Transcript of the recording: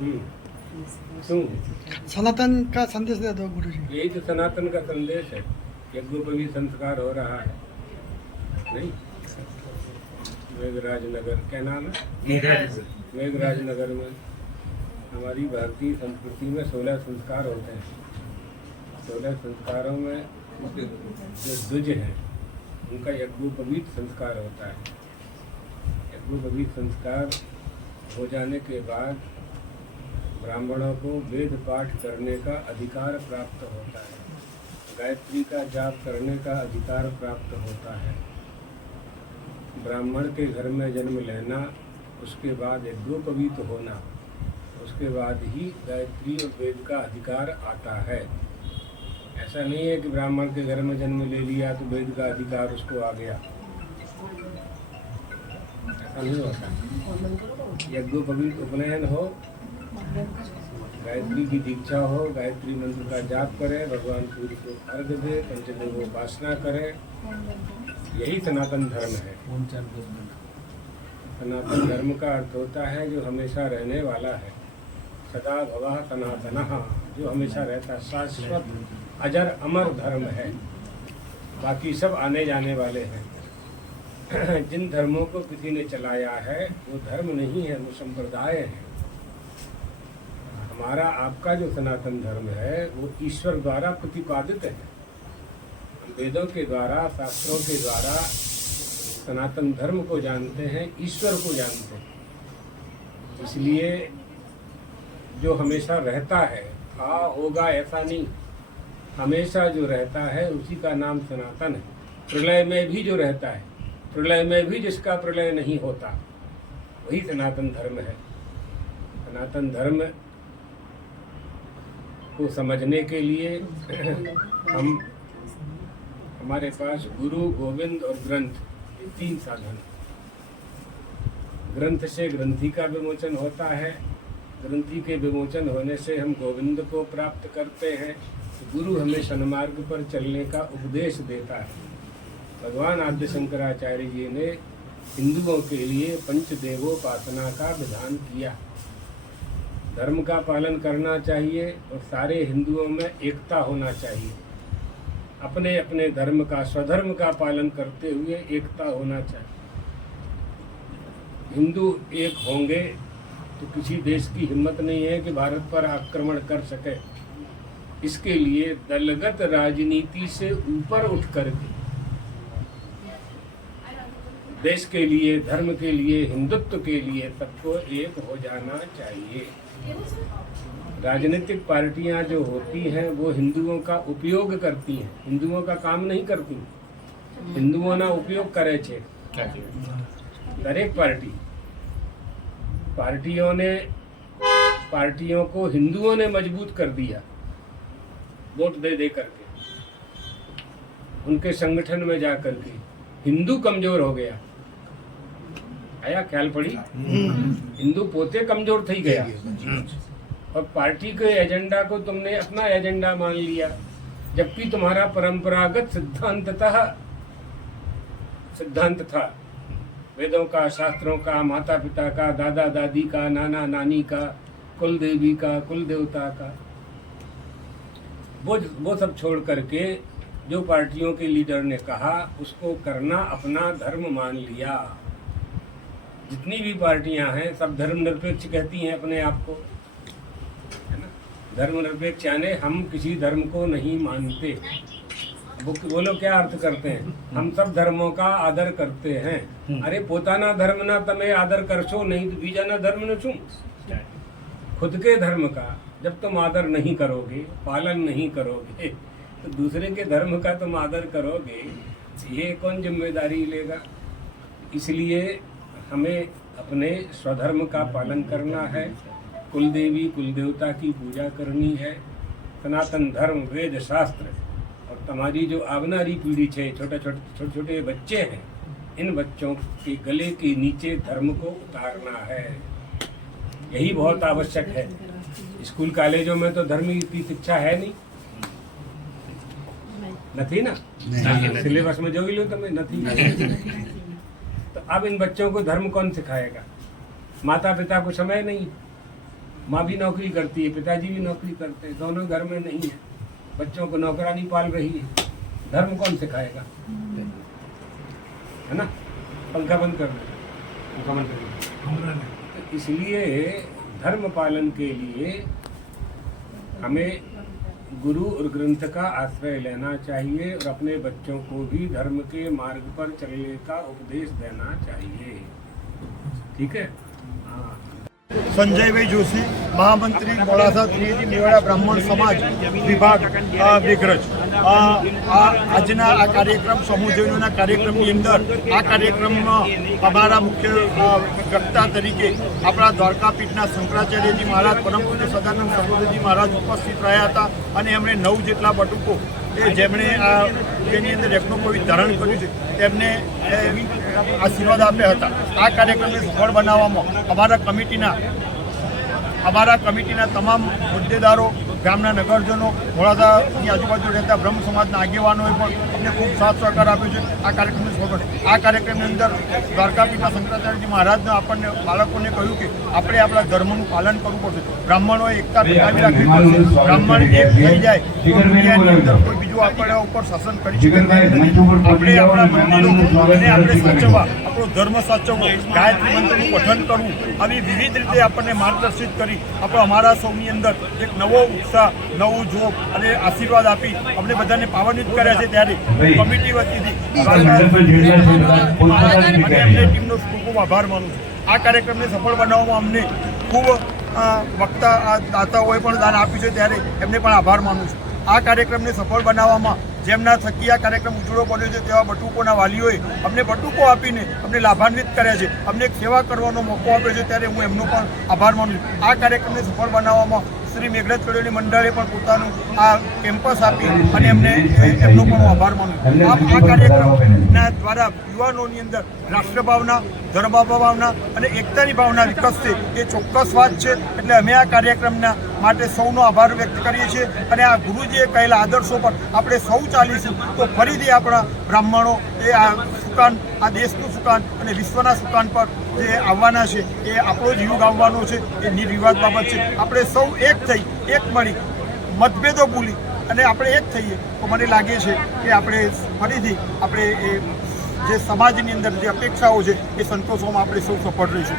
क्यों? सनातन का संदेश दे दो गुरु जी। यही तो सनातन का संदेश है। यज्ञोपवीत संस्कार हो रहा है नहीं? मेघराज नगर, क्या नाम है? मेघराज नगर में हमारी भारतीय संस्कृति में 16 संस्कार होते हैं। 16 संस्कारों में जो द्विज हैं उनका यज्ञोपवीत संस्कार होता है। यज्ञोपवीत संस्कार हो जाने के बाद ब्राह्मणों को वेद पाठ करने का अधिकार प्राप्त होता है, गायत्री का जाप करने का अधिकार प्राप्त होता है। ब्राह्मण के घर में जन्म लेना, उसके बाद यज्ञोपवीत होना, उसके बाद ही गायत्री और वेद का अधिकार आता है। ऐसा नहीं है कि ब्राह्मण के घर में जन्म ले लिया तो वेद का अधिकार उसको आ गया, ऐसा नहीं होता। यज्ञोपवीत उपनयन हो, गायत्री की दीक्षा हो, गायत्री मंत्र का जाप करे, भगवान सूर्य को अर्घ दे, पंचदेव उपासना करे, यही सनातन धर्म है। सनातन धर्म का अर्थ होता है जो हमेशा रहने वाला है, सदा भवः सनातनः, जो हमेशा रहता, शाश्वत अजर अमर धर्म है। बाकी सब आने जाने वाले हैं। जिन धर्मों को किसी ने चलाया है वो धर्म नहीं है, वो संप्रदाय है। हमारा आपका जो सनातन धर्म है वो ईश्वर द्वारा प्रतिपादित है। वेदों के द्वारा, शास्त्रों के द्वारा सनातन धर्म को जानते हैं, ईश्वर को जानते हैं। इसलिए जो हमेशा रहता है, था होगा ऐसा नहीं, हमेशा जो रहता है उसी का नाम सनातन है। प्रलय में भी जो रहता है, प्रलय में भी जिसका प्रलय नहीं होता, वही सनातन धर्म है। सनातन धर्म को समझने के लिए हमारे पास गुरु, गोविंद और ग्रंथ, 3 साधन। ग्रंथ से ग्रंथि का विमोचन होता है, ग्रंथि के विमोचन होने से हम गोविंद को प्राप्त करते हैं। गुरु हमें सन्मार्ग पर चलने का उपदेश देता है। भगवान आद्य शंकराचार्य जी ने हिंदुओं के लिए पंचदेवोपासना का विधान किया। धर्म का पालन करना चाहिए और सारे हिंदुओं में एकता होना चाहिए। अपने अपने धर्म का, स्वधर्म का पालन करते हुए एकता होना चाहिए। हिंदू एक होंगे तो किसी देश की हिम्मत नहीं है कि भारत पर आक्रमण कर सके। इसके लिए दलगत राजनीति से ऊपर उठ करके देश के लिए, धर्म के लिए, हिंदुत्व के लिए सबको एक हो जाना चाहिए। राजनीतिक पार्टियां जो होती हैं वो हिंदुओं का उपयोग करती हैं, हिंदुओं का काम नहीं करती। हिंदुओं ना उपयोग करे छे दरेक पार्टियों ने, पार्टियों को हिंदुओं ने मजबूत कर दिया वोट दे दे करके। उनके संगठन में जा करके हिंदू कमजोर हो गया। आया ख्याल पड़ी? हिंदू पोते कमजोर थी गया और पार्टी के एजेंडा को तुमने अपना एजेंडा मान लिया, जबकि तुम्हारा परंपरागत सिद्धांत था वेदों का, शास्त्रों का, माता पिता का, दादा दादी का, नाना नानी का, कुल देवी का, कुल देवता का, वो सब छोड़ करके जो पार्टियों के लीडर ने कहा उसको करना अपना धर्म मान लिया। जितनी भी पार्टियां हैं सब धर्मनिरपेक्ष कहती हैं अपने आप को, है ना? धर्मनिरपेक्ष यानी हम किसी धर्म को नहीं मानते। वो लोग क्या अर्थ करते हैं? हम सब धर्मों का आदर करते हैं। अरे पोताना धर्म ना तमें आदर करशो, नहीं तो बीजाना धर्म न छू। खुद के धर्म का जब तुम आदर नहीं करोगे, पालन नहीं करोगे, तो दूसरे के धर्म का तुम आदर करोगे, ये कौन जिम्मेदारी लेगा? इसलिए हमें अपने स्वधर्म का पालन करना है, कुल देवी कुल देवता की पूजा करनी है। सनातन धर्म, वेद, शास्त्र और तुम्हारी जो आवनारी पीढ़ी है, छोटे छोटे बच्चे हैं, इन बच्चों के गले के नीचे धर्म को उतारना है। यही बहुत आवश्यक है। स्कूल कॉलेजों में तो धर्म की शिक्षा है नहीं, नहीं ना, सिलेबस में जो भी लो तुम्हें नहीं। तो अब इन बच्चों को धर्म कौन सिखाएगा? माता पिता को समय नहीं, माँ भी नौकरी करती है, पिताजी भी नौकरी करते हैं, दोनों घर में नहीं है, बच्चों को नौकरानी पाल रही है, धर्म कौन सिखाएगा? है ना? पंखा बंद कर दो, पंखा बंद कर दो। तो इसलिए धर्म पालन के लिए हमें गुरु और ग्रंथ का आश्रय लेना चाहिए और अपने बच्चों को भी धर्म के मार्ग पर चलने का उपदेश देना चाहिए। ठीक है? हाँ। સંજયભાઈ જોશી, મહામંત્રી મોડાસા ત્રિવેદી મેવાડા બ્રાહ્મણ સમાજ વિભાગ મેઘરજ। આજના આ કાર્યક્રમ સમૂહ જૈનોના કાર્યક્રમની અંદર આ કાર્યક્રમમાં અમારા મુખ્ય વક્તા તરીકે આપણા દ્વારકાપીઠના શંકરાચાર્યજી મહારાજ, પરમ પૂજ્ય સદાનંદ સર્વોદયજી મહારાજ ઉપસ્થિત રહ્યા હતા અને એમણે 9 જેટલા બટુકો જેમણે જેની અંદર યજ્ઞોપવિત ધારણ કર્યું છે તેમને આશીર્વાદ આપ્યા હતા। આ કાર્યક્રમને સફળ બનાવવામાં અમારા કમિટીના તમામ હોદ્દેદારો, ગામના નગરજનો, મોડાસાની આજુબાજુ રહેતા બ્રહ્મ સમાજના આગેવાનોએ પણ અમને ખૂબ સાથ સહકાર આપ્યો છે આ કાર્યક્રમને સફળ બનાવવા। આ કાર્યક્રમની અંદર દ્વારકાપીઠના શંકરાચાર્યજી મહારાજને આપણને બાળકોને કહ્યું કે આપણે આપણા ધર્મનું પાલન કરવું પડશે, બ્રાહ્મણોએ એકતા ટકાવી રાખવી પડશે, બ્રાહ્મણ એક થઈ જાય તો દુનિયાની અંદર કોઈ બીજું આપણા ઉપર શાસન કરી શકે નહીં। આપણે આપણા મંદિરો અને આપણે સાચવવા, આપણો ધર્મ સાચવવો, ગાયત્રી મંત્રનું પઠન કરવું, આવી વિવિધ રીતે આપણને માર્ગદર્શિત કરી આપણે અમારા સૌની અંદર એક નવો ઉત્સાહ, નવું જોગ અને આશીર્વાદ આપી અમને બધાને પાવનિત કર્યા છે। ત્યારે કમિટી વતીથી અને એમને ટીમનો ખૂબ ખૂબ આભાર માનું છું। આ કાર્યક્રમને સફળ બનાવવામાં અમને ખૂબ વક્તા દાતાઓએ પણ દાન આપ્યું છે, ત્યારે એમને પણ આભાર માનું છું। આ કાર્યક્રમને સફળ બનાવવામાં જેમના થકી આ કાર્યક્રમ ઉજળો બન્યો છે તેવા બટુકોના વાલીઓએ અમને બટુકો આપીને અમને લાભાન્વિત કર્યા છે, અમને એક સેવા કરવાનો મોકો આપ્યો છે, ત્યારે હું એમનો પણ આભાર માનું છું। આ કાર્યક્રમને સફળ બનાવવામાં શ્રી મેઘરજ કડોલી મંડળે પણ પોતાનું આ કેમ્પસ આપી અને એમનો પણ હું આભાર માનું છું। આ કાર્યક્રમના દ્વારા યુવાનોની અંદર રાષ્ટ્રભાવના, ધર્મભાવના અને એકતાની ભાવના વિકસશે એ ચોક્કસ વાત છે। એટલે અમે આ કાર્યક્રમના માટે સૌનો આભાર વ્યક્ત કરીએ છીએ અને આ ગુરુજીએ કહેલા આદર્શો પર આપણે સૌ ચાલીશું તો ફરીથી આપણા બ્રાહ્મણો એ આ સુકાન, આ દેશનું સુકાન અને વિશ્વના સુકાન પર જે આવવાના છે એ આપણો જ યુગ આવવાનો છે, એ નિર્વિવાદ બાબત છે। આપણે સૌ એક થઈ, એક મળી, મતભેદો ભૂલી અને આપણે એક થઈએ તો મને લાગે છે કે આપણે ફરીથી આપણે એ જે સમાજની અંદર જે અપેક્ષાઓ છે એ સંતોષવામાં આપણે સૌ સફળ રહીશું।